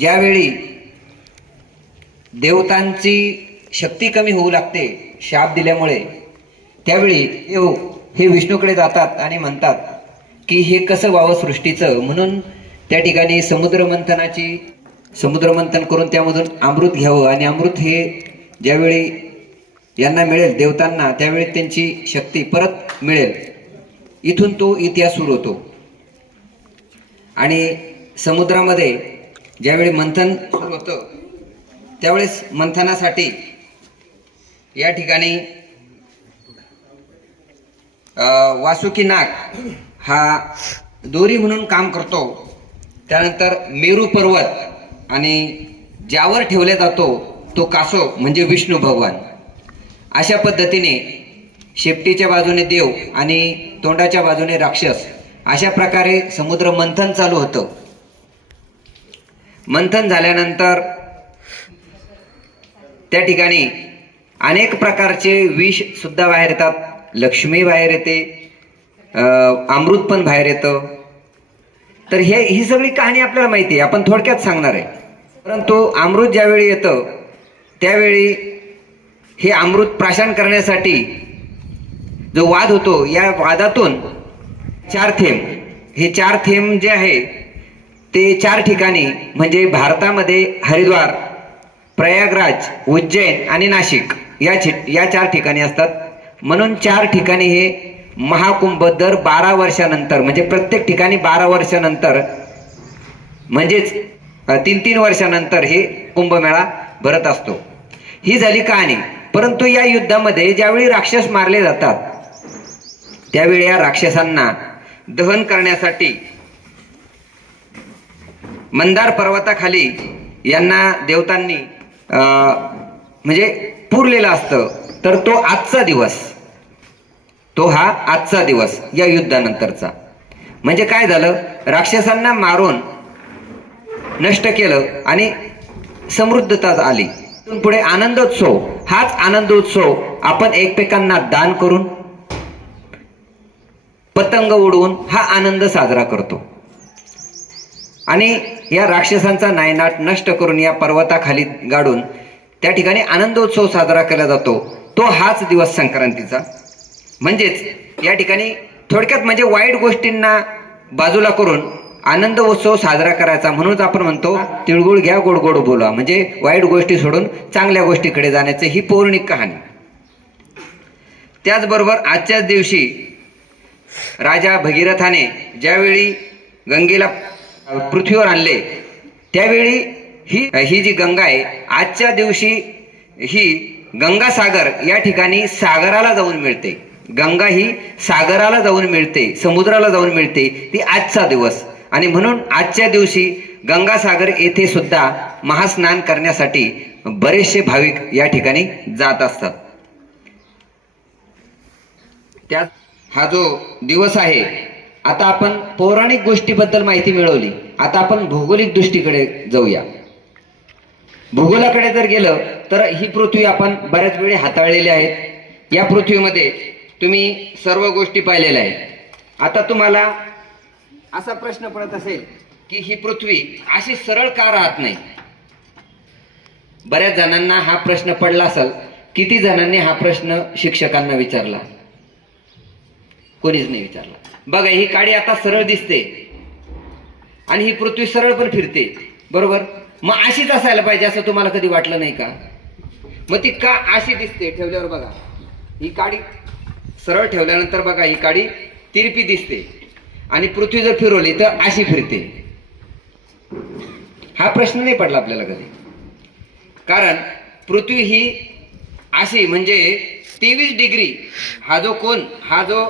ज्यावेळी देवतांची शक्ती कमी होऊ लागते शाप दिल्यामुळे त्यावेळी देव हे विष्णूकडे जातात आणि म्हणतात की हे कसं व्हावं सृष्टीचं? म्हणून त्या ठिकाणी समुद्रमंथनाची समुद्रमंथन करून त्यामधून अमृत घ्यावं. आणि अमृत हे ज्यावेळी यांना मिळेल देवतांना त्यावेळी त्यांची शक्ती परत मिळेल. इथून तो इतिहास सुरू होतो. आणि समुद्रामध्ये ज्यावेळी मंथन सुरू होतं त्यावेळेस मंथनासाठी या ठिकाणी वासुकी नाग हा दोरी म्हणून काम करतो. त्यानंतर मेरू पर्वत आणि ज्यावर ठेवला जातो तो कासव म्हणजे विष्णू भगवान. अशा पद्धतीने शेपटीच्या बाजूने देव आणि तोंडाच्या बाजूने राक्षस अशा प्रकारे समुद्र मंथन चालू होतं. मंथन झाल्यानंतर त्या ठिकाणी अनेक प्रकारचे विष सुद्धा बाहेर येतात. लक्ष्मी बाहेर येते अमृत पण बाहेर येतं. तर हे ही सगळी कहाणी आपल्याला माहिती आहे. आपण थोडक्यात सांगणार आहे. परंतु अमृत ज्यावेळी येतं त्यावेळी हे अमृत प्राशन करण्यासाठी जो वाद होतो या वादातून चार थेंब. हे चार थेंब जे आहे ते चार ठिकाणी म्हणजे भारतामध्ये हरिद्वार प्रयागराज उज्जैन आणि नाशिक या छि या चार ठिकाणी असतात. म्हणून चार ठिकाणी हे महाकुंभ दर बारा वर्षानंतर म्हणजे प्रत्येक ठिकाणी बारा वर्षानंतर म्हणजेच तीन तीन वर्षानंतर हे कुंभमेळा भरत असतो. ही झाली कहाणी. परंतु या युद्धामध्ये ज्यावेळी राक्षस मारले जातात त्यावेळी या राक्षसांना दहन करण्यासाठी मंदार पर्वताखाली यांना देवतांनी म्हणजे पुरलेलं असतं. तर तो आजचा दिवस तो हा आजचा दिवस या युद्धानंतरचा. म्हणजे काय झालं? राक्षसांना मारून नष्ट केलं आणि समृद्धता आली. पुढे आनंदोत्सव हाच आनंदोत्सव आपण एकमेकांना दान करून पतंग उडवून हा आनंद साजरा करतो. आणि या राक्षसांचा नायनाट नष्ट करून या पर्वताखाली गाडून त्या ठिकाणी आनंदोत्सव साजरा केला जातो. तो हाच दिवस संक्रांतीचा. म्हणजेच या ठिकाणी थोडक्यात म्हणजे वाईट गोष्टींना बाजूला करून आनंद उत्सव साजरा करायचा म्हणूनच आपण म्हणतो तिळगुळ घ्या गोड गोड बोला. म्हणजे वाईट गोष्टी सोडून चांगल्या गोष्टीकडे जाण्याचं ही पौराणिक कहाणी. त्याचबरोबर आजच्याच दिवशी राजा भगीरथाने ज्यावेळी गंगेला पृथ्वीवर आणले. त्यावेळी ही ही जी गंगा आहे आजच्या दिवशी ही गंगासागर या ठिकाणी सागराला जाऊन मिळते. गंगा ही सागराला जाऊन मिळते समुद्राला जाऊन मिळते ती आजचा दिवस. आणि म्हणून आजच्या दिवशी गंगासागर येथे सुद्धा महास्नान करण्यासाठी बरेचसे भाविक या ठिकाणी जात असतात. त्यात हा जो दिवस आहे आता आपण पौराणिक गोष्टीबद्दल माहिती मिळवली. आता आपण भौगोलिक दृष्टीकडे जाऊया. भूगोलाकडे जर गेलं तर ही पृथ्वी आपण बऱ्याच वेळी हाताळलेली आहे. या पृथ्वीमध्ये तुम्ही सर्व गोष्टी पाहिलेल्या आहेत. आता तुम्हाला असा प्रश्न पडत असेल की ही पृथ्वी अशी सरळ का राहत नाही? बऱ्याच जणांना हा प्रश्न पडला असेल. किती जणांनी हा प्रश्न शिक्षकांना विचारला? कोणीच नाही विचारला. बघा ही काडी आता सरळ दिसते. आणि ही पृथ्वी सरळ पण फिरते. बरोबर? मग अशीच असायला पाहिजे असं तुम्हाला कधी वाटलं नाही का? मग ती का अशी दिसते? ठेवल्यावर बघा. ही काडी सरळ ठेवल्यानंतर बघा ही काडी तिरपी दिसते. आणि पृथ्वी जर फिरवली तर अशी फिरते. हा प्रश्न नाही पडला आपल्याला कधी. कारण पृथ्वी ही अशी म्हणजे तेवीस डिग्री हा जो कोण हा जो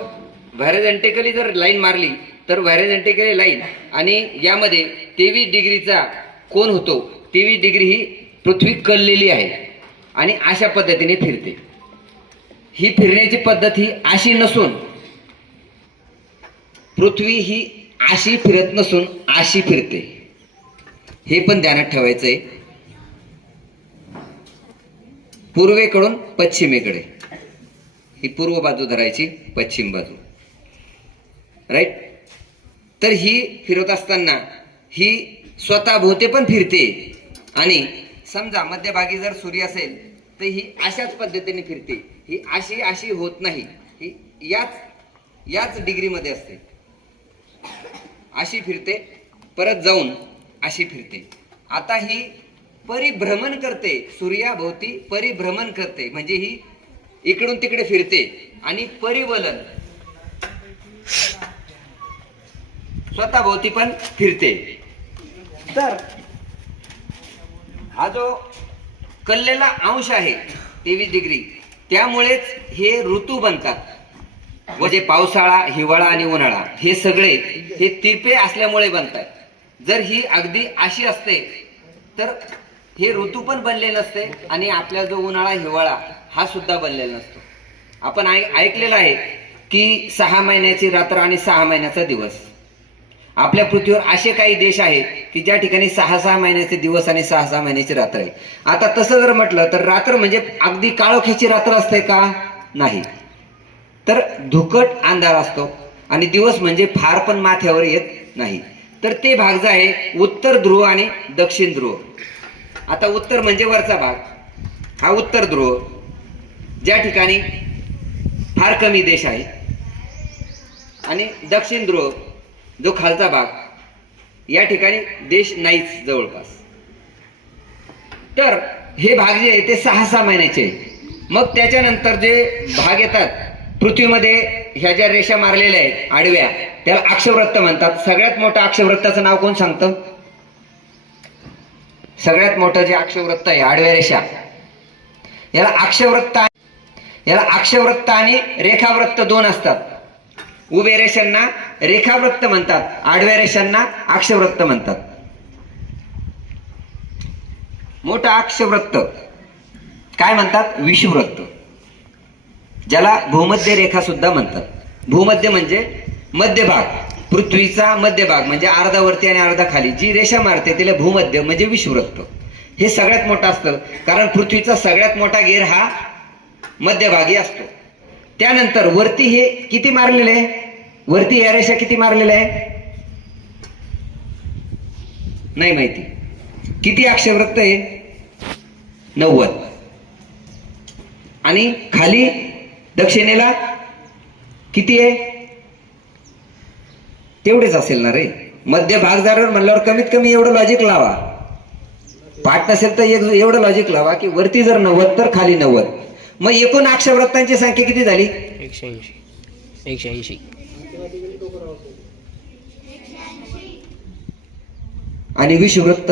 व्हॅरेजेंटिकली जर लाईन मारली तर व्हॅरेजेंटिकली लाईन आणि यामध्ये तेवीस डिग्रीचा कोण होतो तेवीस डिग्री ही पृथ्वी कललेली आहे. आणि अशा पद्धतीने फिरते. ही फिरण्याची पद्धत ही अशी नसून पृथ्वी ही अशी फिरत नसून अशी फिरते. हे पण ध्यानात ठेवायचं आहे पूर्वेकडून पश्चिमेकडे. ही पूर्व बाजू धरायची पश्चिम बाजू. राईट? तर ही फिरत असताना ही स्वतः भोवते पण फिरते. आणि समजा मध्यभागी जर सूर्य असेल तर ही अशाच पद्धतीने फिरते. ही अशी अशी होत नाही. ही याच याच डिग्रीमध्ये असते. अशी फिरते परत जाऊन अशी फिरते. आता ही परिभ्रमण करते. सूर्याभोवती परिभ्रमण करते. म्हणजे ही इकडून तिकडे फिरते. आणि परिवलन. स्वतःभोवती पण फिरते. तर हा जो कल्लेला अंश आहे तेवीस डिग्री त्यामुळेच हे ऋतू बनतात. म्हणजे पावसाळा हिवाळा आणि उन्हाळा हे सगळे हे तिपे असल्यामुळे बनतात. जर ही अगदी अशी असते तर हे ऋतू पण बनले नसते आणि आपला जो उन्हाळा हिवाळा हा सुद्धा बनलेला नसतो. आपण ऐकलेलं आहे की सहा महिन्याची रात्र आणि सहा महिन्याचा दिवस. आपल्या पृथ्वीवर असे काही देश आहेत की ज्या ठिकाणी सहा सहा महिन्याचे दिवस आणि सहा सहा महिन्याची रात्र आहे. आता तसं जर म्हटलं तर रात्र म्हणजे अगदी काळोख्याची रात्र असते का? नाही. तर धुकट अंधार असतो आणि दिवस म्हणजे फार पण माथ्यावर येत नाही. तर ते भाग जो आहे उत्तर ध्रुव आणि दक्षिण ध्रुव. आता उत्तर म्हणजे वरचा भाग. हा उत्तर ध्रुव ज्या ठिकाणी फार कमी देश आहे आणि दक्षिण ध्रुव जो खालचा भाग या ठिकाणी देश नाहीच जवळपास. तर हे भाग जे आहे ते सहा सहा महिन्याचे मग त्याच्यानंतर जे भाग येतात पृथ्वीमध्ये ह्या ज्या रेषा मारलेल्या आहेत आडव्या त्याला अक्षवृत्त म्हणतात. सगळ्यात मोठं अक्षवृत्ताचं नाव कोण सांगतं? सगळ्यात मोठं जे अक्षवृत्त आहे आडव्या रेषा याला अक्षवृत्त याला अक्षवृत्त आणि रेखावृत्त दोन असतात. उभ्या रेषांना रेखावृत्त म्हणतात आडव्या रेषांना अक्षवृत्त म्हणतात. मोठा अक्षवृत्त. काय म्हणतात? विषुवृत्त. ज्याला भूमध्य रेखा सुद्धा म्हणतात. भूमध्य म्हणजे मध्यभाग. पृथ्वीचा मध्यभाग म्हणजे अर्धा वरती आणि अर्धा खाली जी रेषा मारते तिला भूमध्य म्हणजे विषुवृत्त. हे सगळ्यात मोठं असतं कारण पृथ्वीचा सगळ्यात मोठा गेर हा मध्यभागी असतो. त्यानंतर वरती हे किती मारलेले? आहे वरती या रेषा किती मारलेल्या आहे नाही माहिती. किती अक्षवृत्त आहे? नव्वद. आणि खाली दक्षिणेला किती आहे? तेवढेच असेल ना रे. मध्य भागदारावर म्हणल्यावर कमीत कमी एवढं लॉजिक लावा. पाठ नसेल तर एक एवढं लॉजिक लावा की वरती जर नव्वद तर खाली नव्वद. मग एकूण अक्षवृत्तांची संख्या किती झाली? एकशे ऐंशी. एकशे ऐंशी. आणि विषुवृत्त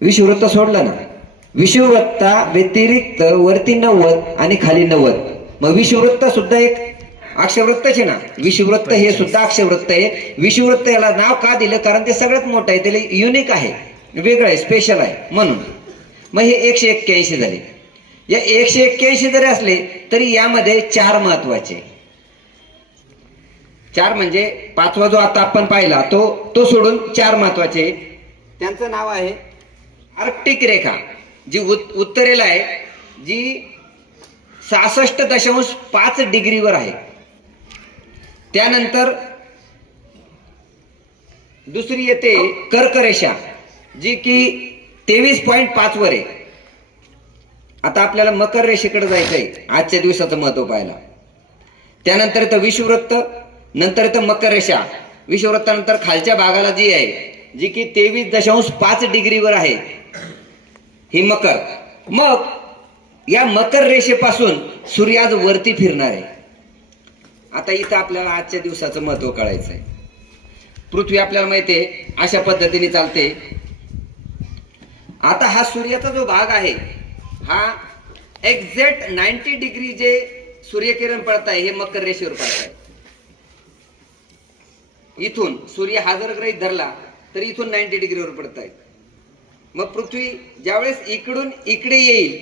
विषुवृत्त सोडलं ना. विषुवृत्ता व्यतिरिक्त वरती नव्वद आणि खाली नव्वद. मग विषुवृत्त सुद्धा एक अक्षवृत्तच आहे ना. विषुवृत्त हे सुद्धा अक्षवृत्त आहे. विषुवृत्त याला नाव का दिलं? कारण ते सगळ्यात मोठं आहे. त्याला युनिक आहे. वेगळं आहे. स्पेशल आहे. म्हणून. मग हे एकशे एक्क्याऐंशी झाले. या एकशे एक्क्याऐंशी जरी असले तरी यामध्ये चार महत्त्वाचे. चार म्हणजे पाचवा जो आता आपण पाहिला तो तो सोडून चार महत्त्वाचे. त्यांचं नाव आहे आर्क्टिक रेखा जी उत- उत्तरेला आहे जी सहासष्ट दशांश पाच डिग्रीवर आहे. त्यानंतर दुसरी येते कर्क रेषा जी की तेवीस पॉईंट पाचवर आहे. आता आपल्याला मकर रेषेकडे जायचंय आजच्या दिवसाचं महत्त्व पाहायला. त्यानंतर तर विषुवृत्त नंतर तर मकर रेषा. विषुवृत्तानंतर खालच्या भागाला जी आहे जी की तेवीस दशांश पाच डिग्रीवर आहे ही मकर. मग या मकर रेषेपासून सूर्य आज वरती फिरणार आहे. आता इथं आपल्याला आजच्या दिवसाचं महत्त्व कळायचं आहे पृथ्वी आपल्याला माहिती आहे अशा पद्धतीने चालते. आता हा सूर्याचा जो भाग आहे हा एक्झॅक्ट नाईन्टी डिग्री जे सूर्यकिरण पडत आहे हे मकर रेषेवर पडत आहे इथून सूर्य हा जर ग्रही धरला तर इथून नाईन्टी डिग्रीवर पडत आहे मग पृथ्वी ज्यावेळेस इकडून इकडे येईल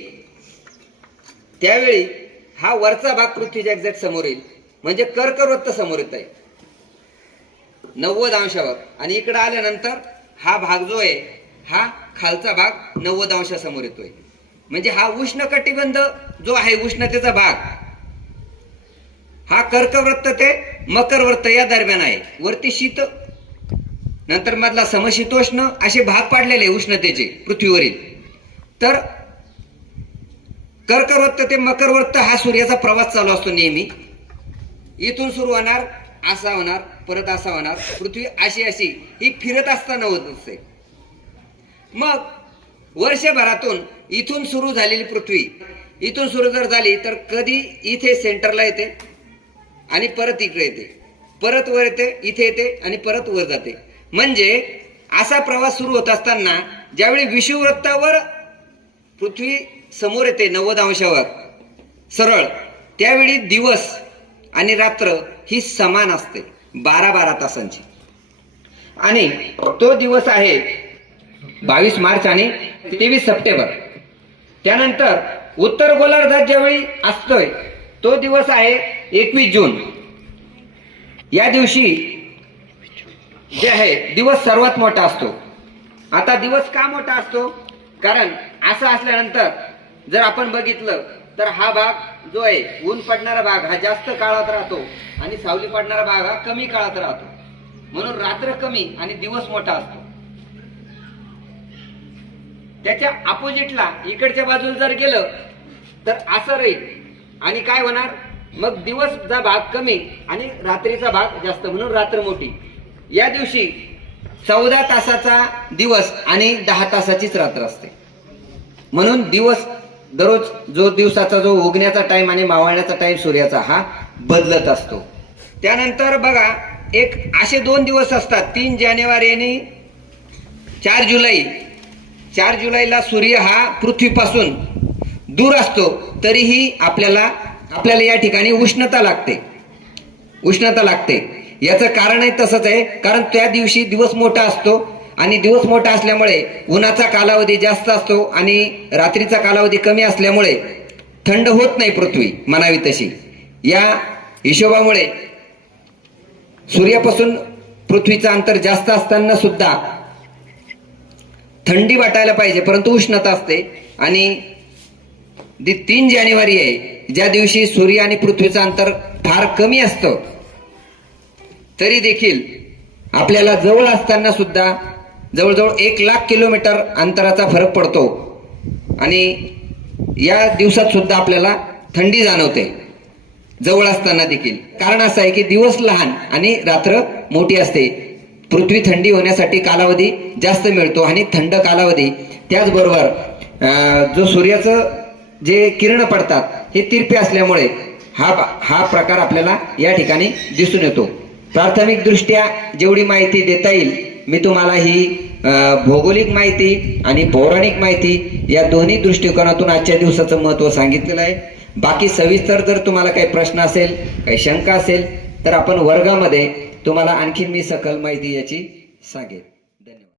त्यावेळी हा वरचा भाग पृथ्वीच्या एक्झॅक्ट समोर येईल. म्हणजे कर्कवृत्त समोर येत आहे नव्वद अंशावर. आणि इकडे आल्यानंतर हा भाग जो आहे हा खालचा भाग नव्वद अंशासमोर येतोय. म्हणजे हा उष्ण कटिबंध जो आहे उष्णतेचा भाग हा कर्कवृत्त ते मकरवृत्त या दरम्यान आहे. वरती शीत नंतर मधला समशीतोष्ण असे भाग पाडलेले उष्णतेचे पृथ्वीवरील. तर कर्कवृत्त ते मकरवृत्त हा सूर्याचा प्रवास चालू असतो नेहमी. इथून सुरू होणार असा होणार परत असा होणार पृथ्वी अशी अशी ही फिरत असताना होत असते. मग वर्षभरातून इथून सुरू झालेली पृथ्वी. इथून सुरू जर झाली तर कधी इथे सेंटरला येते आणि परत इकडे येते. परत वर येते इथे येते आणि परत वर जाते. म्हणजे असा प्रवास सुरू होत असताना ज्यावेळी विषुववृत्तावर पृथ्वी समोर येते नव्वद अंशावर सरळ त्यावेळी दिवस आणि रात्र ही समान असते बारा बारा तासांची. आणि तो दिवस आहे बावीस मार्च आणि तेवीस सप्टेंबर. त्यानंतर उत्तर गोलार्धात ज्यावेळी असतोय तो दिवस आहे एकवीस जून. या दिवशी जे आहे दिवस सर्वात मोठा असतो. आता दिवस का मोठा असतो? कारण असं असल्यानंतर जर आपण बघितलं तर हा भाग जो आहे ऊन पडणारा भाग हा जास्त काळात राहतो आणि सावली पडणारा भाग हा कमी काळात राहतो. म्हणून रात्र कमी आणि दिवस मोठा असतो. त्याच्या अपोजिटला इकडच्या बाजूला जर गेलं तर असं राहील आणि काय होणार? मग दिवसचा भाग कमी आणि रात्रीचा भाग जास्त म्हणून रात्र मोठी. या दिवशी चौदा तासाचा दिवस आणि दहा तासाचीच रात्र असते. म्हणून दिवस दररोज जो दिवसाचा जो उगण्याचा टाइम आणि मावळण्याचा टाइम सूर्याचा हा बदलत असतो. त्यानंतर बघा एक असे दोन दिवस असतात. तीन जानेवारी आणि चार जुलै. चार जुलैला सूर्य हा पृथ्वीपासून दूर असतो तरीही आपल्याला आपल्याला या ठिकाणी उष्णता लागते. उष्णता लागते. याचं कारणही तसंच आहे. कारण त्या दिवशी दिवस मोठा असतो आणि दिवस मोठा असल्यामुळे उन्हाचा कालावधी जास्त असतो आणि रात्रीचा कालावधी कमी असल्यामुळे थंड होत नाही पृथ्वी म्हणावी तशी. या हिशोबामुळे सूर्यापासून पृथ्वीचं अंतर जास्त असताना सुद्धा थंडी वाटायला पाहिजे परंतु उष्णता असते. आणि दी तीन जानेवारी आहे ज्या दिवशी सूर्य आणि पृथ्वीचं अंतर फार कमी असतं तरी देखील आपल्याला जवळ असताना सुद्धा जवळजवळ एक लाख किलोमीटर अंतराचा फरक पडतो. आणि या दिवसात सुद्धा आपल्याला थंडी जाणवते जवळ असताना देखील. कारण असं आहे की दिवस लहान आणि रात्र मोठी असते. पृथ्वी थंडी होण्यासाठी कालावधी जास्त मिळतो आणि थंड कालावधी. त्याचबरोबर जो सूर्याचं जे किरण पडतात हे तिरपे असल्यामुळे हा हा प्रकार आपल्याला या ठिकाणी दिसून येतो. प्राथमिक दृष्ट्या जेवढी माहिती देता येईल मी तुम्हाला ही भौगोलिक माहिती आणि पौराणिक माहिती या दोन्ही दृष्टिकोनातून आजच्या दिवसाचं महत्त्व सांगितलेलं आहे. बाकी सविस्तर जर तुम्हाला काही प्रश्न असेल काही शंका असेल तर आपण वर्गामध्ये तुम्हाला आणखीन मी सकल माहिती याची सांगेन.